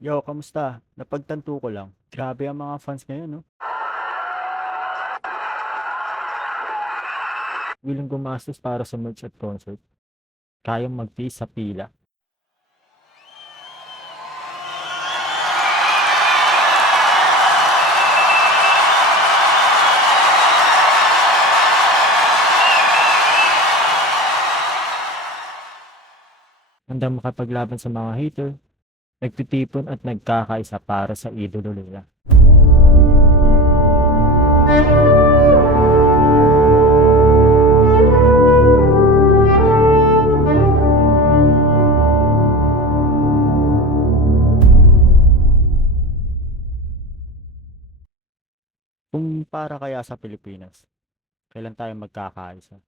Yo, kamusta? Napagtanto ko lang. Grabe ang mga fans ngayon, no? Willing gumastos para sa merch at concert. Kayang magtiis sa pila. Handang makapaglaban sa mga hater. Nagtitipon at nagkakaisa para sa idolo nila. Kung para kaya sa Pilipinas, kailan tayo magkakaisa?